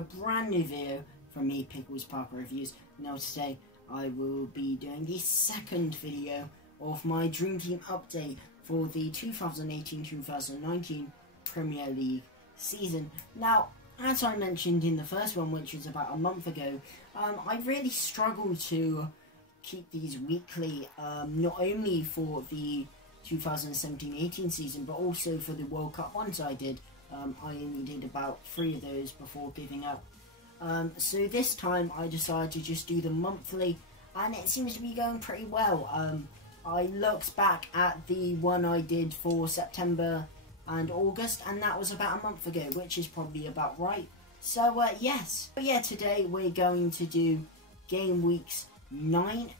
a brand new video from me, Pickles Parker Reviews. Now today I will be doing the second video of my Dream Team update for the 2018-2019 Premier League season. Now, as I mentioned in the first one, which was about a month ago, I really struggled to keep these weekly, not only for the 2017-18 season, but also for the World Cup ones I did. I only did about 3 of those before giving up. So this time I decided to just do them monthly, and it seems to be going pretty well. I looked back at the one I did for September and August, and that was about a month ago, which is probably about right. So yes. But yeah, today we're going to do game weeks 9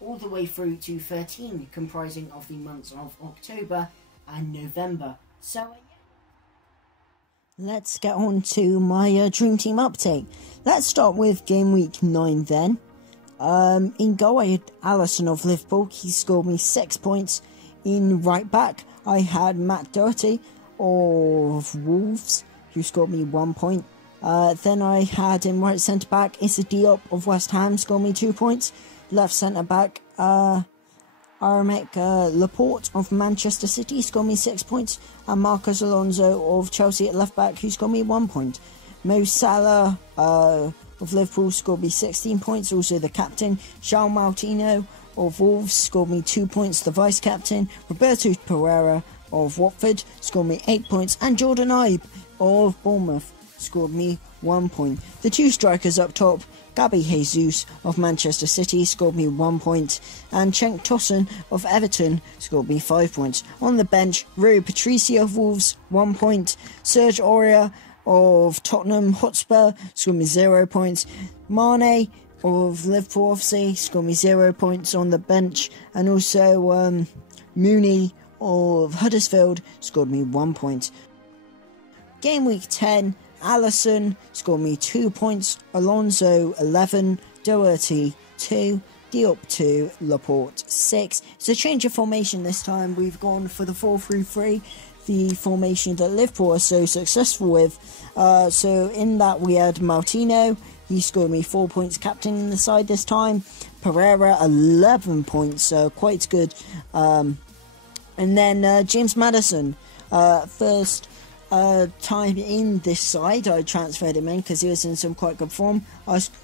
all the way through to 13, comprising of the months of October and November. So let's get on to my Dream Team update. Let's start with game week 9 then. In goal I had Alisson of Liverpool. He scored me 6 points. In right back I had Matt Doherty of Wolves, who scored me 1 point. Then I had in right centre back Issa Diop of West Ham, scored me 2 points. Left centre back Lemaitre Laporte of Manchester City, scored me 6 points, and Marcos Alonso of Chelsea at left back, who scored me 1 point. Mo Salah of Liverpool scored me 16 points, also the captain. João Moutinho of Wolves scored me 2 points, the vice captain. Roberto Pereira of Watford scored me 8 points, and Jordan Ibe of Bournemouth scored me 1 point. The two strikers up top, Gabi Jesus of Manchester City scored me 1 point, and Cenk Tosun of Everton scored me 5 points. On the bench, Rui Patricio of Wolves 1 point, Serge Aurier of Tottenham Hotspur scored me 0 points, Mane of Liverpool obviously scored me 0 points on the bench, and also Mooney of Huddersfield scored me 1 point. Game week 10, Alisson scored me 2 points, Alonso 11, Doherty 2, Diop 2, Laporte 6. It's a change of formation this time. We've gone for the 4-3-3, the formation that Liverpool are so successful with. So in that we had Moutinho, he scored me 4 points, captain in the side this time. Pereira 11 points, so quite good. And then James Maddison, first time in this side, I transferred him in because he was in some quite good form.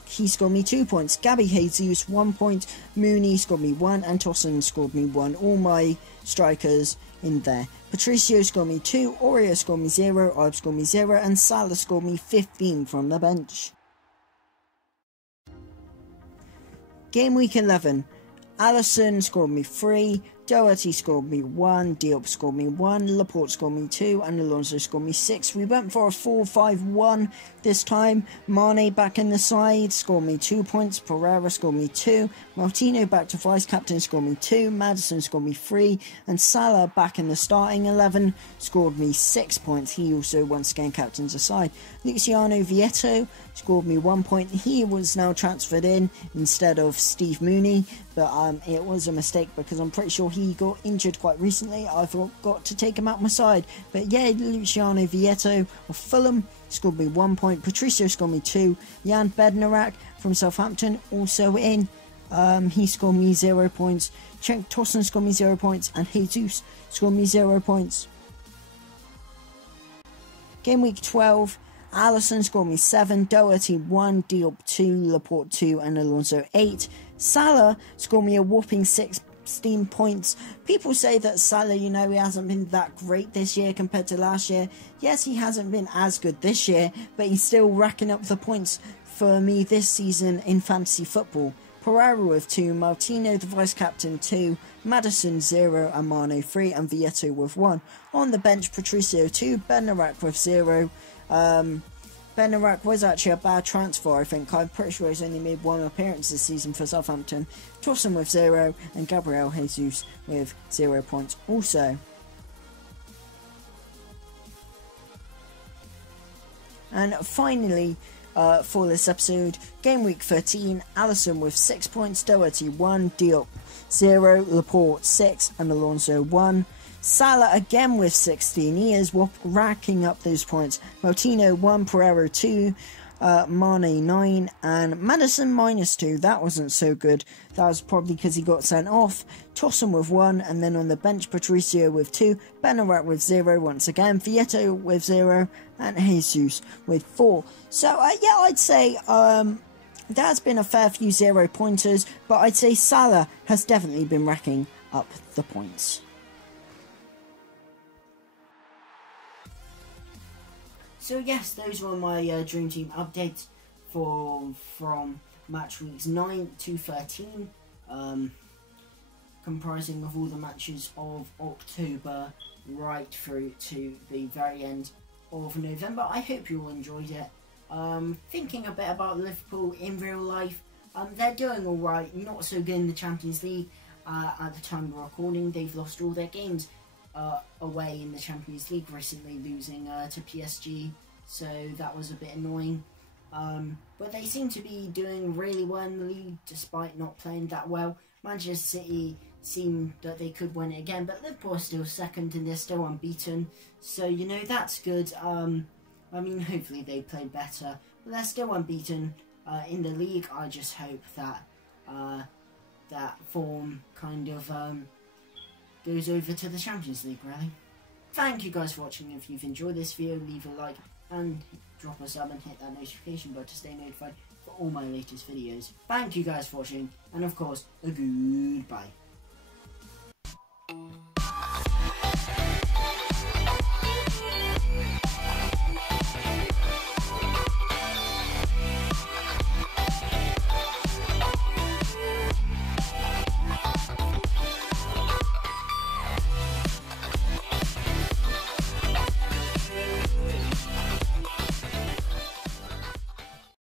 He scored me 2 points. Gabi Jesus 1 point, Mooney scored me 1, and Tosun scored me 1. All my strikers in there. Patricio scored me 2, Aurier scored me 0, Ibe scored me 0, and Salah scored me 15 from the bench. Game week 11, Alisson scored me 3, Doherty scored me 1, Diop scored me 1, Laporte scored me 2, and Alonso scored me 6. We went for a 4-5-1 this time. Mane back in the side, scored me 2 points, Pereira scored me 2, Moutinho back to vice-captain, scored me 2, Maddison scored me 3, and Salah back in the starting 11, scored me 6 points. He also once again captains the side. Luciano Vietto scored me 1 point. He was now transferred in instead of Steve Mooney, but it was a mistake because I'm pretty sure he got injured quite recently. I forgot to take him out my side. But yeah, Luciano Vietto of Fulham scored me 1 point. Patricio scored me 2. Jan Bednarak from Southampton also in. He scored me 0 points. Cenk Tosun scored me 0 points. And Jesus scored me 0 points. Game week 12. Alisson scored me 7, Doherty 1, Diop 2, Laporte 2, and Alonso 8. Salah scored me a whopping 16 points. People say that Salah, he hasn't been that great this year compared to last year. Yes, he hasn't been as good this year, but he's still racking up the points for me this season in fantasy football. Pereira with 2, Moutinho the vice-captain 2, Maddison 0, and Mane 3, and Vietto with 1. On the bench, Patricio 2, Bednarak with 0. Bednarak was actually a bad transfer, I think. I'm pretty sure he's only made 1 appearance this season for Southampton. Tosun with 0, and Gabriel Jesus with 0 points also. And finally, for this episode, game week 13, Alisson with 6 points, Doherty 1, Diop 0, Laporte 6, and Alonso 1. Salah again with 16. He is racking up those points. Moutinho 1, Pereira 2, Mane 9, and Madison -2. That wasn't so good. That was probably because he got sent off. Tossen with 1, and then on the bench, Patricio with 2, Benarat with 0 once again, Vieto with 0, and Jesus with 4. So, yeah, I'd say there's been a fair few 0-pointers, but I'd say Salah has definitely been racking up the points. So yes, those were my Dream Team updates from match weeks 9 to 13, comprising of all the matches of October right through to the very end of November. I hope you all enjoyed it. Thinking a bit about Liverpool in real life, they're doing alright, not so good in the Champions League at the time of recording. They've lost all their games away in the Champions League recently, losing to PSG, so that was a bit annoying. But they seem to be doing really well in the league despite not playing that well. Manchester City seem that they could win it again, but Liverpool are still second and they're still unbeaten, so you know, that's good. I mean, hopefully they play better, but they're still unbeaten in the league. I just hope that that form kind of goes over to the Champions League, really. Thank you guys for watching. If you've enjoyed this video, leave a like and drop a sub and hit that notification bell to stay notified for all my latest videos. Thank you guys for watching, and of course, a goodbye.